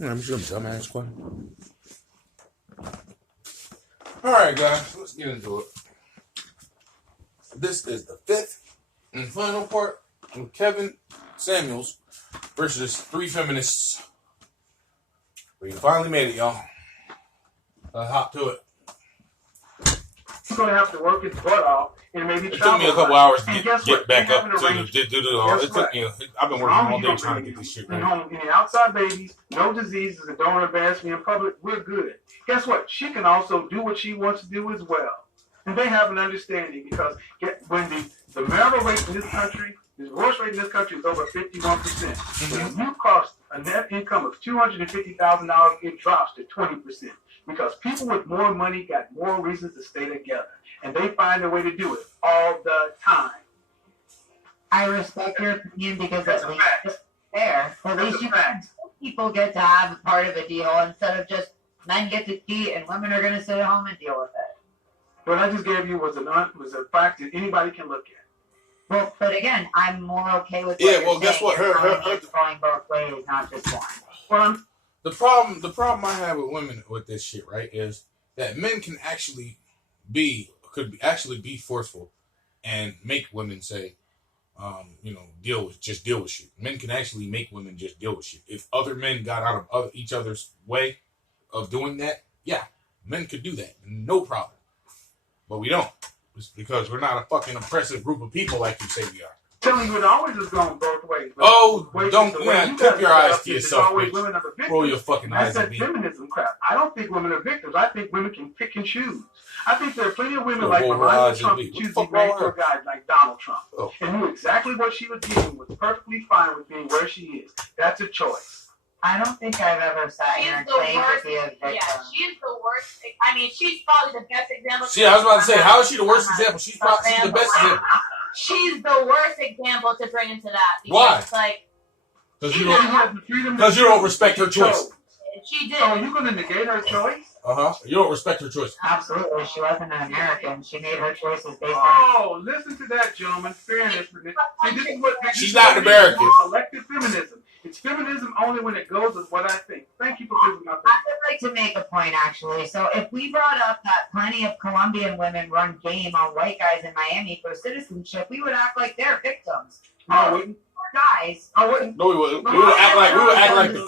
I'm just a dumbass question. All right, guys, let's get into it. This is the fifth and final part of Kevin Samuels versus three feminists. We finally made it, y'all. Let's hop to it. He's going to have to work his butt off and maybe It took me a couple hours to get back up to do all. It took me. I've been working all day trying to get this shit ready. Any outside babies, no diseases, and don't embarrass me in public. We're good. Guess what? She can also do what she wants to do as well. And they have an understanding because when the marital rate in this country, the divorce rate in this country is over 51%. When you cost a net income of $250,000, it drops to 20%. Because people with more money got more reasons to stay together. And they find a way to do it all the time. I respect your opinion because at least it's fair. At least people get to have a part of a deal instead of just men get to cheat and women are going to sit at home and deal with it. What I just gave you was a fact that anybody can look at. Well, but again, I'm more okay with what well, guess what? Her going both ways, not just one. Well, the problem I have with women with this shit, right, is that men can could actually be forceful and make women say, deal with shit. Men can actually make women just deal with shit. If other men got out of each other's way of doing that, yeah, men could do that, no problem. But we don't. It's because we're not a fucking oppressive group of people like you say we are. Telling you it always has gone both ways. Keep your eyes to yourself, bitch. Roll your fucking eyes at me. Feminism crap. I don't think women are victims. I think women can pick and choose. I think there are plenty of women like Melania Trump who choose to be married to a guy like Donald Trump and knew exactly what she was doing, was perfectly fine with being where she is. That's a choice. I don't think I've ever sat here and claimed to be a victim. Yeah, she is the worst. I mean, she's probably the best example. See, I was about to say, how is she the worst example? She's the best example. She's the worst example to bring into that. Why? Because you don't respect her choice. She did. So are you going to negate her choice? You don't respect her choice. Absolutely. She wasn't an American. She made her choices based on... Oh, listen to that, gentleman. Fairness. See, this is what... She's not an American. Selective feminism. It's feminism only when it goes with what I think. Thank you for giving my I would like to make a point, actually. So if we brought up that plenty of Colombian women run game on white guys in Miami for citizenship, we would act like they're victims. No, I wouldn't. Guys. No, we wouldn't. We would act like the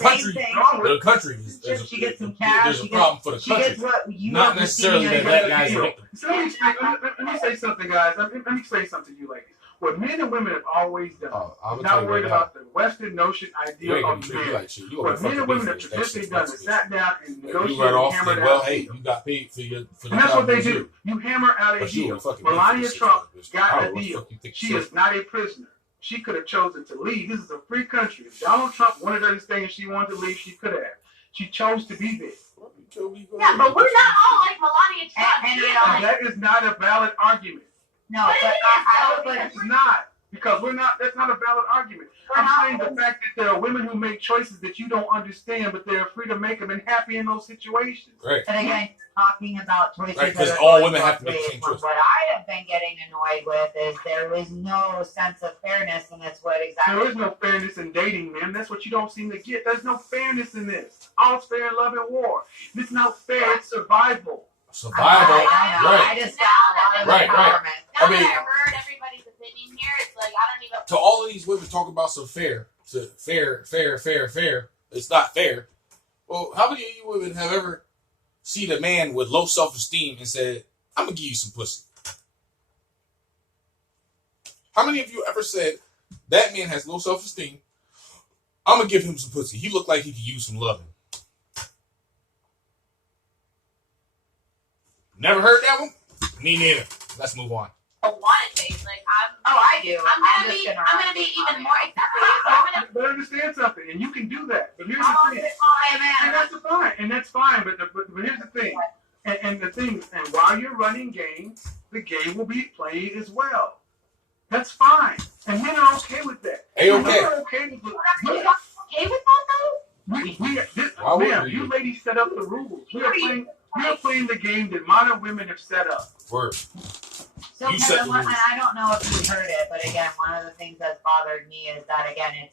country. She gets some cash. There's a problem for the country. She gets what you not necessarily that guy's a victim. So let me say something, guys. Let me say something to you ladies. What men and women have always done, not worried about the Western notion idea of marriage. What men and women have traditionally done is sat down and negotiated and hammered out. Hey, you got paid for the and that's what they do. You hammer out a deal. Melania Trump got a deal. She is not a prisoner. She could have chosen to leave. This is a free country. If Donald Trump wanted her to stay and she wanted to leave, she could have. She chose to be there. Yeah, but we're not all like Melania Trump. And that is not a valid argument. No, but I would like it's not. Because that's not a valid argument. I'm saying the fact that there are women who make choices that you don't understand, but they're free to make them and happy in those situations. Right. And again, talking about choices. Right, because all women have to make the same choice. What I have been getting annoyed with is there is no sense of fairness, and that's what exactly. There is no fairness in dating, man. That's what you don't seem to get. There's no fairness in this. All's fair in love and war. It's not fair. It's survival. Right. I just got a lot of empowerment. Now that I heard everybody's opinion here, it's like I don't even. To all of these women talk about some fair. It's not fair. Well, how many of you women have ever seen a man with low self-esteem and said, "I'm gonna give you some pussy"? How many of you ever said that man has low self-esteem? I'm gonna give him some pussy. He looked like he could use some loving. Never heard that one? Me neither. Let's move on. I want to taste like I do. I'm gonna be even more excited. But understand something, and you can do that. But here's the thing, and that's fine. But here's the thing, and the thing, and while you're running games, the game will be played as well. That's fine, and men are okay with that. Hey, okay. Men are okay with that though? You ladies set up the rules. We are playing the game that modern women have set up. Word. So Kevin, and I don't know if you heard it, but again, one of the things that's bothered me is that again, it's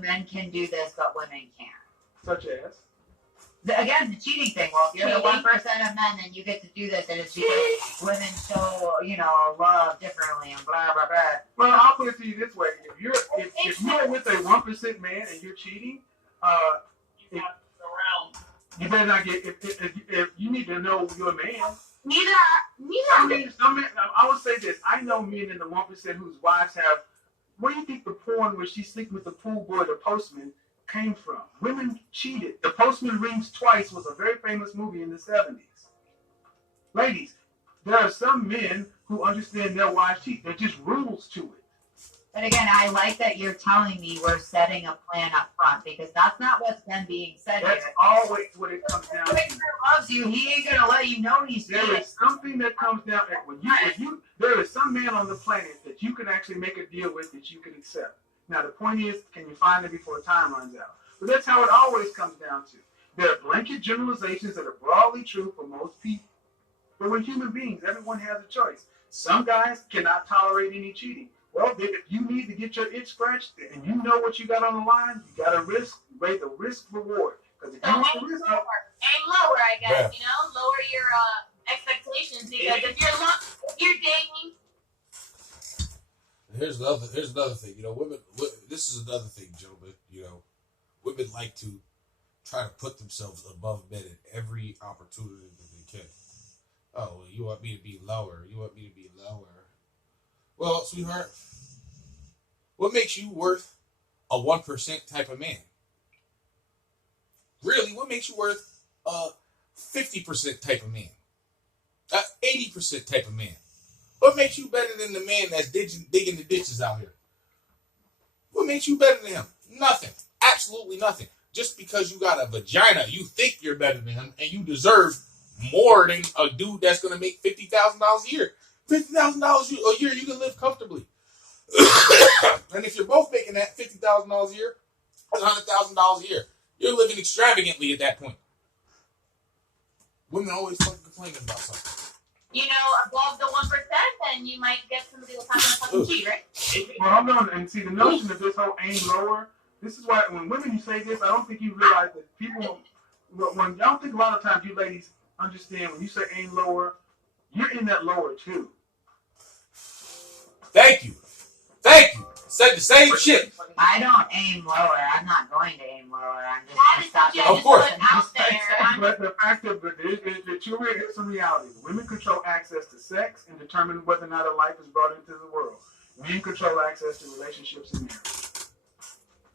men can do this, but women can't. Such as? Again, the cheating thing. Well, if you're the Cheating. 1% of men, then you get to do this, and it's because women show, love differently and blah blah blah. Well, I'll put it to you this way: if you're with a 1% man and you're cheating, You have to go around. you better not get. If you need to know your man. Neither. I mean, some men. I would say this: I know men in the 1% whose wives have. Where do you think the porn where she's sleeping with the pool boy, the postman, came from? Women cheated. The Postman Rings Twice was a very famous movie in the 70s. Ladies, there are some men who understand their wives cheat. There's just rules to it. But again, I like that you're telling me we're setting a plan up front, because that's not what's been being said That's here. always what it comes down If to. he loves you, he ain't gonna let you know he's There cheating. is something that comes down there is some man on the planet that you can actually make a deal with that you can accept. Now the point is, can you find it before time runs out? But that's how it always comes down to. There are blanket generalizations that are broadly true for most people. But we're human beings. Everyone has a choice. Some guys cannot tolerate any cheating. Well, if you need to get your itch scratched and you know what you got on the line, you got to weigh the risk reward. Because if So you aim want the risk, lower, I guess. Lower your expectations, because if you're dating. Here's another thing. Women. This is another thing, gentlemen. Women like to try to put themselves above men at every opportunity that they can. Oh, well, you want me to be lower? You want me to be lower? Well, sweetheart, what makes you worth a 1% type of man? Really, what makes you worth a 50% type of man? A 80% type of man? What makes you better than the man that's digging the ditches out here? What makes you better than him? Nothing. Absolutely nothing. Just because you got a vagina, you think you're better than him, and you deserve more than a dude that's going to make $50,000 a year. $50,000 a year, you can live comfortably. And if you're both making that $50,000 a year, that's $100,000 a year. You're living extravagantly at that point. Women always fucking complaining about something. Above the 1%, then you might get somebody who's not going to fucking cheat, right? well, hold on. And see, the notion of this whole aim lower, this is why when women you say this, I don't think you realize that people, I don't think a lot of times you ladies understand when you say aim lower, you're in that lower too. Thank you. Said the same shit. I don't aim lower. I'm not going to aim lower. I'm just That going to is stop what that. Of course. out there. But the fact of the true is some reality. Women control access to sex and determine whether or not a life is brought into the world. Men control access to relationships and marriage.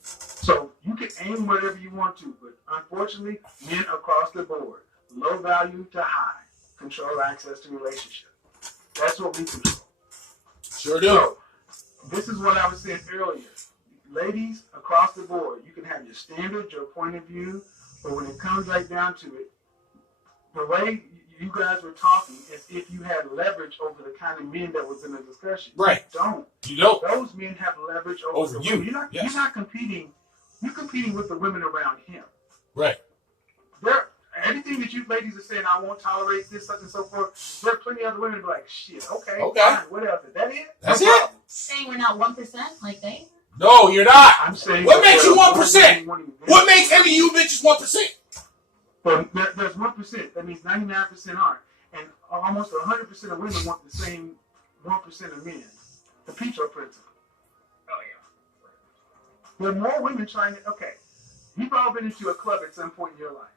So you can aim wherever you want to, but unfortunately, men across the board, low value to high, control access to relationships. That's what we control. Sure do. So, this is what I was saying earlier. Ladies, across the board, you can have your standards, your point of view, but when it comes right down to it, the way you guys were talking is if you had leverage over the kind of men that was in the discussion. Right. You don't. You know. Those men have leverage over the you. women. Yes. You're not competing. You're competing with the women around him. Right. Everything that you ladies are saying, I won't tolerate this, such and so forth. There are plenty of other women who be like, shit, okay. Fine, what else? Is that it? That's No it? problem. Saying we're not 1% like they. No, you're not. I'm saying What that makes there you are 1%? more women What makes any of you bitches 1%? But there's 1%. That means 99% aren't. And almost 100% of women want the same 1% of men. The Petro principle. Oh, yeah. There are more women trying to, okay. You've all been into a club at some point in your life.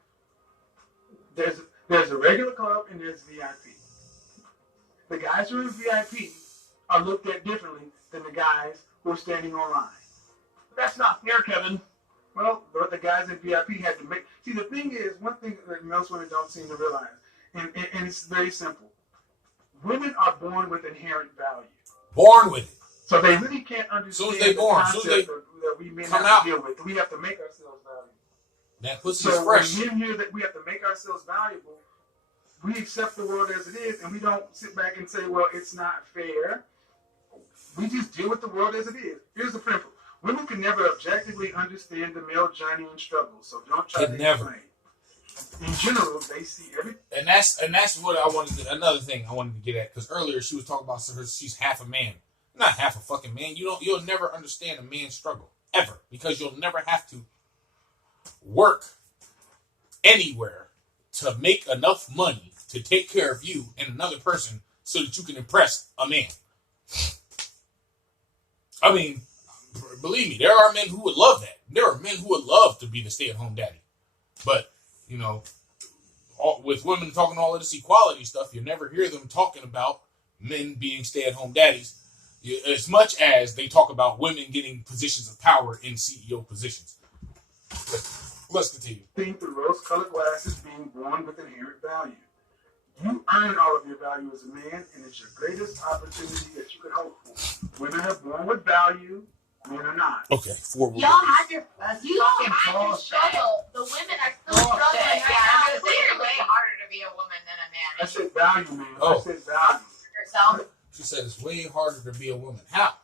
There's a regular club and there's VIP. The guys who are in VIP are looked at differently than the guys who are standing online. That's not fair, Kevin. Well, the guys in VIP had to make. See, the thing is, one thing that most women don't seem to realize, and it's very simple. Women are born with inherent value. Born with it. So they really can't understand Soon as they born, the soon as concept they that we men come have out. to deal with. We have to make ourselves valuable. That pussy is So fresh. when men hear that we have to make ourselves valuable, we accept the world as it is, and we don't sit back and say, well, it's not fair. We just deal with the world as it is. Here's the principle. Women can never objectively understand the male journey and struggle, so don't try to explain. In general, they see everything. And that's what I wanted to, another thing I wanted to get at, because earlier she was talking about she's half a man. You're not half a fucking man. You'll never understand a man's struggle ever, because you'll never have to work anywhere to make enough money to take care of you and another person so that you can impress a man. I mean, believe me, there are men who would love that. There are men who would love to be the stay-at-home daddy. But, you know, with women talking all of this equality stuff, you never hear them talking about men being stay-at-home daddies as much as they talk about women getting positions of power in CEO positions. Let's continue. Thing through rose-colored glasses, being born with inherent value. You earn all of your value as a man, and it's your greatest opportunity that you could hope for. Women are born with value, men are not. Okay, Y'all had your That's you fucking had your bullshit. struggle. The women are still Bullshit. struggling Yeah, right I'm now. gonna say it's way Clearly. harder to be a woman than a man. I said value, man. Oh. I said value. Yourself. She said it's way harder to be a woman. How?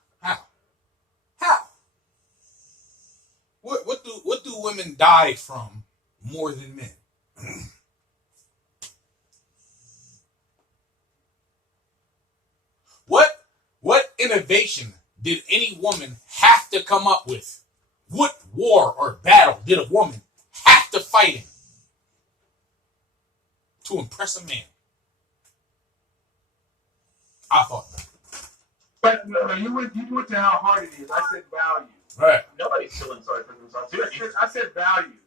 What do women die from more than men? What innovation did any woman have to come up with? What war or battle did a woman have to fight in to impress a man? I thought that. But no, you went to how hard it is. I said value. All right. Nobody's feeling sorry for themselves. I said value.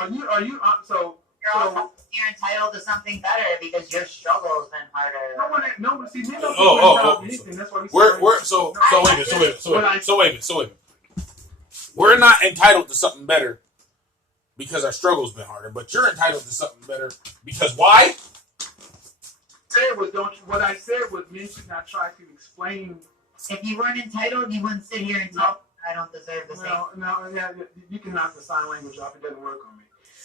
Are you so? You're also you're entitled to something better because your struggle has been harder. No one see. Anything. That's why we. So wait a minute. We're not entitled to something better because our struggle's been harder, but you're entitled to something better because why? What I said was men should not try to explain. If you weren't entitled, you wouldn't sit here and tell I don't deserve the same. Yeah, you can knock the sign language off. It doesn't work on me.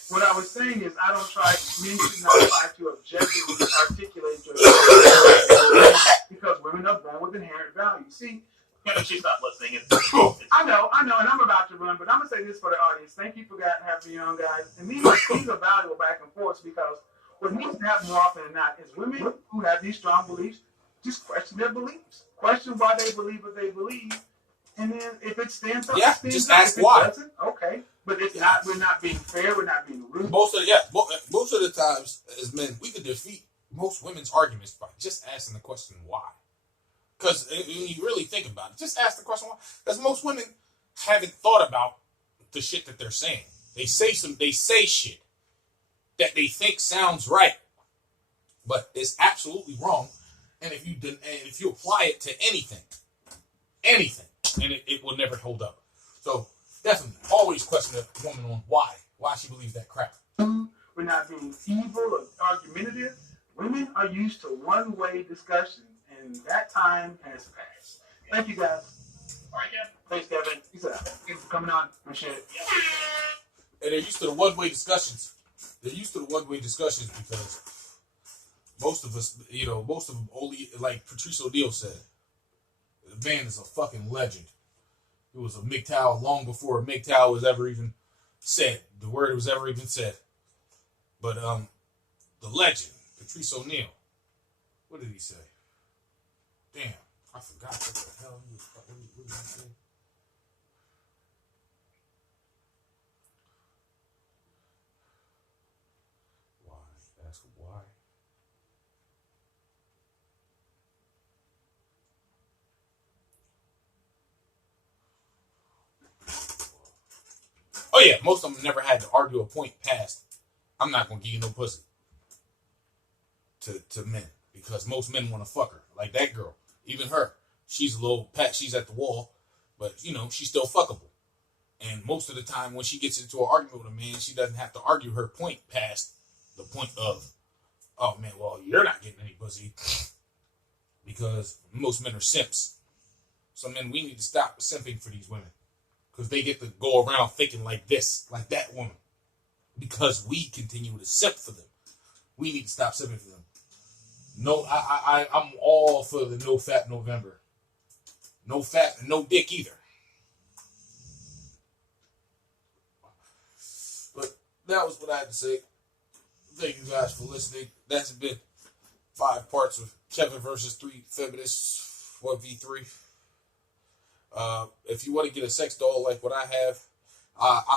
What I was saying is, men should not try to objectively articulate yourself because women are born with inherent value. See, She's not listening. I know, and I'm about to run, but I'm gonna say this for the audience. Thank you for having me on, guys. And these are valuable back and forth because what needs to happen more often than not is women who have these strong beliefs just question their beliefs, question why they believe what they believe, and then if it stands up, Yeah, it stands just up. ask If it why. doesn't, okay, but it's not. We're not being fair. We're not being rude. Most of the times as men, we could defeat most women's arguments by just asking the question why. Because when you really think about it, just ask the question why. Because most women haven't thought about the shit that they're saying. They say shit that they think sounds right, but it's absolutely wrong. And if you apply it to anything, and it will never hold up. So definitely always question a woman on why she believes that crap. We're not being evil or argumentative. Women are used to one-way discussions, and that time has passed. Thank you, guys. All right, Kevin. Thanks, Kevin. Peace out. Thanks for coming on. Appreciate it. And they're used to the one-way discussions. Because most of them only, like Patrice O'Neal said, the man is a fucking legend. He was a MGTOW long before MGTOW was ever even said. The word was ever even said. But the legend, Patrice O'Neal, what did he say? Damn, I forgot what the hell he was. What did he say? Why? Ask why. Oh yeah, most of them never had to argue a point past, I'm not gonna give you no pussy to men, because most men want to fuck her. Like that girl, even her, she's a little pat, she's at the wall, but she's still fuckable. And most of the time when she gets into an argument with a man, she doesn't have to argue her point past the point of, oh man, well, you're not getting any pussy, because most men are simps. So men, we need to stop simping for these women. Because they get to go around thinking like this, like that woman. Because we continue to simp for them. We need to stop simping for them. No, I'm all for the no fat November. No fat and no dick either. But that was what I had to say. Thank you guys for listening. That's been 5 parts of Kevin versus 3 feminists 1v3. If you want to get a sex doll like what I have, I